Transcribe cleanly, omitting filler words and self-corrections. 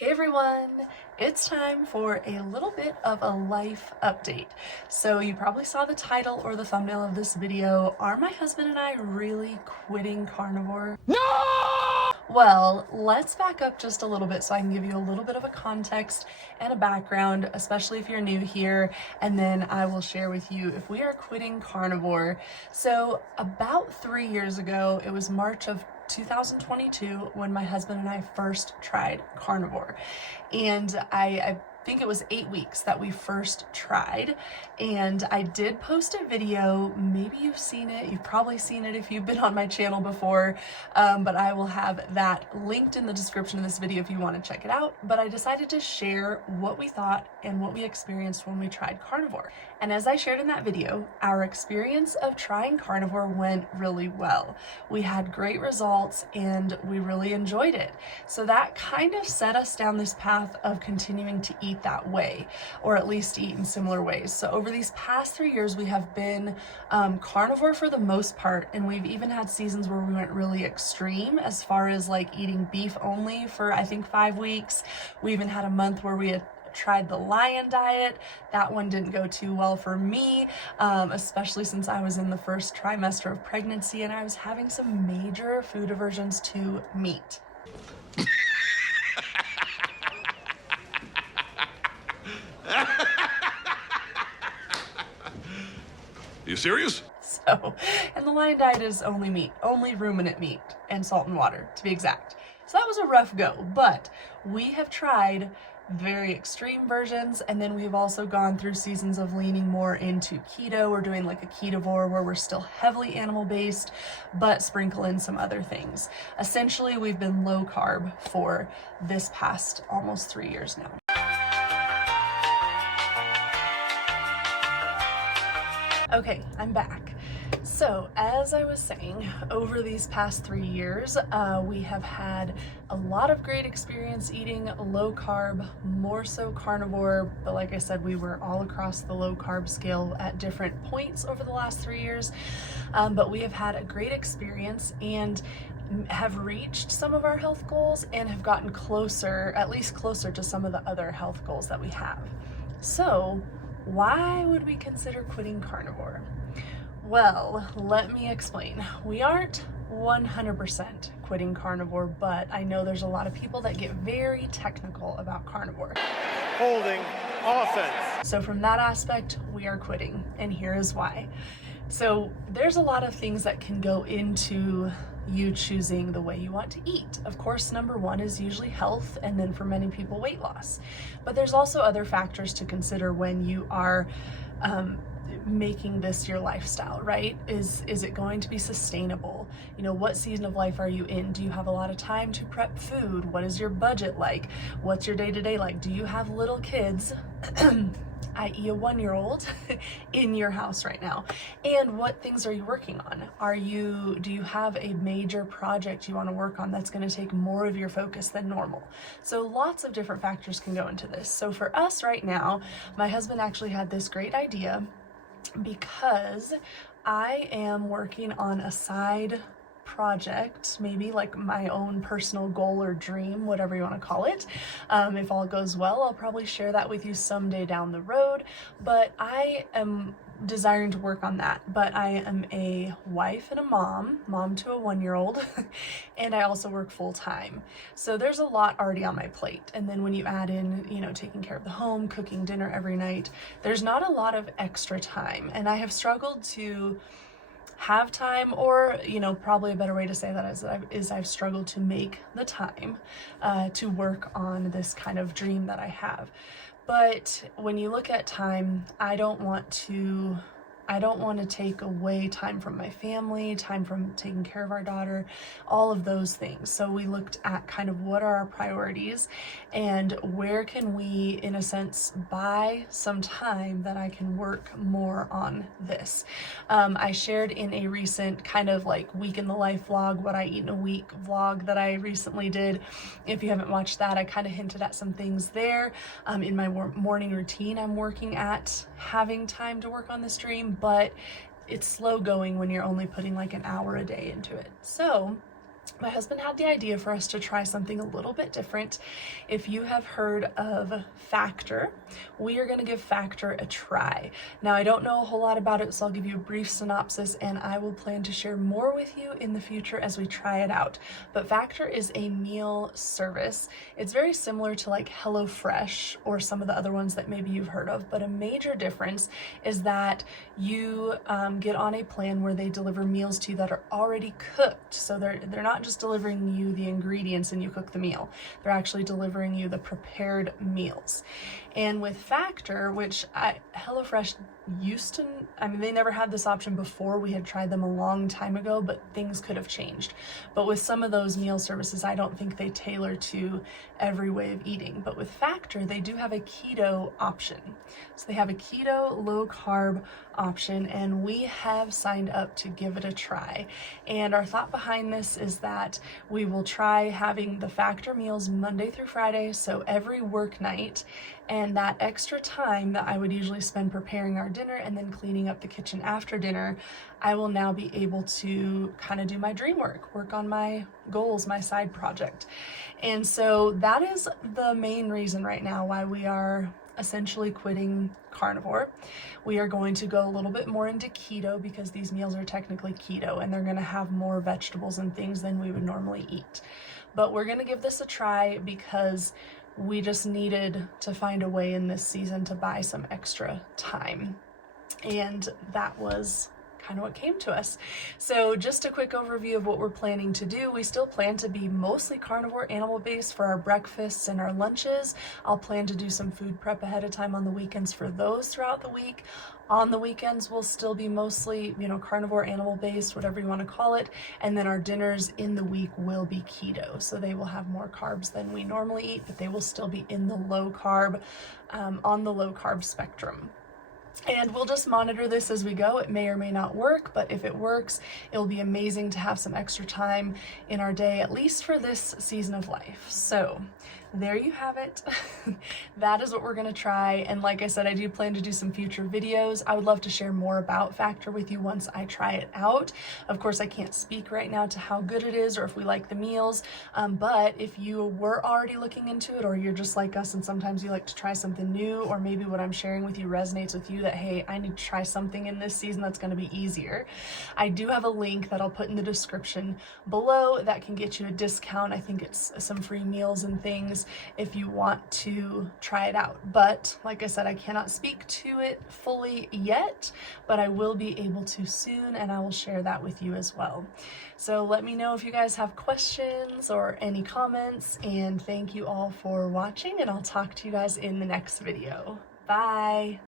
Hey everyone, it's time for a little bit of a life update. So you probably saw the title or the thumbnail of this video. Are my husband and I really quitting carnivore? No! Well, let's back up just a little bit so I can give you a little bit of a context and a background, especially if you're new here, and then I will share with you if we are quitting carnivore. So about 3 years ago, it was March of 2022 when my husband and I first tried carnivore. And I think it was 8 weeks that we first tried, and I did post a video. Maybe you've seen it, you've probably seen it if you've been on my channel before, but I will have that linked in the description of this video if you want to check it out. But I decided to share what we thought and what we experienced when we tried carnivore. And as I shared in that video, our experience of trying carnivore went really well. We had great results and we really enjoyed it. So that kind of set us down this path of continuing to eat that way, or at least eat in similar ways. So over these past 3 years, we have been carnivore for the most part, and we've even had seasons where we went really extreme as far as like eating beef only for I think 5 weeks. We even had a month where we had tried the lion diet. That one didn't go too well for me, especially since I was in the first trimester of pregnancy and I was having some major food aversions to meat. You serious? So, and the lion diet is only meat, only ruminant meat and salt and water to be exact. So that was a rough go, but we have tried very extreme versions, and then we've also gone through seasons of leaning more into keto. We're doing like a ketovore where we're still heavily animal based, but sprinkle in some other things. Essentially, we've been low carb for this past almost 3 years now. Okay, I'm back. So as I was saying, over these past 3 years, we have had a lot of great experience eating low carb, more so carnivore, but like I said, we were all across the low carb scale at different points over the last 3 years. But we have had a great experience and have reached some of our health goals and have gotten closer, at least closer to some of the other health goals that we have. So why would we consider quitting carnivore? Well, let me explain. We aren't 100% quitting carnivore, but I know there's a lot of people that get very technical about carnivore. Holding offense. So from that aspect, we are quitting, and here is why. So there's a lot of things that can go into you choosing the way you want to eat. Of course, number one is usually health, and then for many people, weight loss. But there's also other factors to consider when you are making this your lifestyle, right? Is it going to be sustainable? You know, what season of life are you in? Do you have a lot of time to prep food? What is your budget like? What's your day-to-day like? Do you have little kids? i.e. a 1-year-old in your house right now? And what things are you working on? Do you have a major project you want to work on that's going to take more of your focus than normal? So lots of different factors can go into this. So for us right now, my husband actually had this great idea because I am working on a side project, maybe like my own personal goal or dream, whatever you want to call it. If all goes well, I'll probably share that with you someday down the road, but I am desiring to work on that. But I am a wife and a mom to a 1-year-old, and I also work full time. So there's a lot already on my plate. And then when you add in, you know, taking care of the home, cooking dinner every night, there's not a lot of extra time. And I have struggled to have time, or, you know, probably a better way to say that is I've struggled to make the time to work on this kind of dream that I have. But when you look at time, I don't want to take away time from my family, time from taking care of our daughter, all of those things. So we looked at kind of what are our priorities and where can we, in a sense, buy some time that I can work more on this. I shared in a recent kind of like week in the life vlog, what I eat in a week vlog that I recently did. If you haven't watched that, I kind of hinted at some things there. In my morning routine, I'm working at having time to work on this dream, but it's slow going when you're only putting like an hour a day into it. So my husband had the idea for us to try something a little bit different. If you have heard of Factor, we are going to give Factor a try. Now, I don't know a whole lot about it, so I'll give you a brief synopsis, and I will plan to share more with you in the future as we try it out. But Factor is a meal service. It's very similar to like HelloFresh or some of the other ones that maybe you've heard of, but a major difference is that you get on a plan where they deliver meals to you that are already cooked. So they're not just delivering you the ingredients and you cook the meal. They're actually delivering you the prepared meals. And with Factor, which HelloFresh used to, they never had this option before. We had tried them a long time ago, but things could have changed. But with some of those meal services, I don't think they tailor to every way of eating. But with Factor, they do have a keto option. So they have a keto low carb option, and we have signed up to give it a try. And our thought behind this is that we will try having the Factor meals Monday through Friday, so every work night, and that extra time that I would usually spend preparing our dinner and then cleaning up the kitchen after dinner, I will now be able to kind of do my dream work on my goals, my side project. And so that is the main reason right now why we are essentially quitting carnivore. We are going to go a little bit more into keto because these meals are technically keto and they're going to have more vegetables and things than we would normally eat. But we're going to give this a try because we just needed to find a way in this season to buy some extra time. And that was kind of what came to us. So just a quick overview of what we're planning to do. We still plan to be mostly carnivore animal based for our breakfasts and our lunches. I'll plan to do some food prep ahead of time on the weekends for those throughout the week. On the weekends, we'll still be mostly, carnivore animal based, whatever you want to call it. And then our dinners in the week will be keto. So they will have more carbs than we normally eat, but they will still be in the low carb, on the low carb spectrum. And we'll just monitor this as we go. It may or may not work, but if it works, it'll be amazing to have some extra time in our day, at least for this season of life. So there you have it. That is what we're going to try. And like I said, I do plan to do some future videos. I would love to share more about Factor with you once I try it out. Of course, I can't speak right now to how good it is or if we like the meals. But if you were already looking into it, or you're just like us and sometimes you like to try something new, or maybe what I'm sharing with you resonates with you, that, hey, I need to try something in this season that's going to be easier, I do have a link that I'll put in the description below that can get you a discount. I think it's some free meals and things if you want to try it out. But like I said, I cannot speak to it fully yet, but I will be able to soon, and I will share that with you as well. So let me know if you guys have questions or any comments, and thank you all for watching, and I'll talk to you guys in the next video. Bye!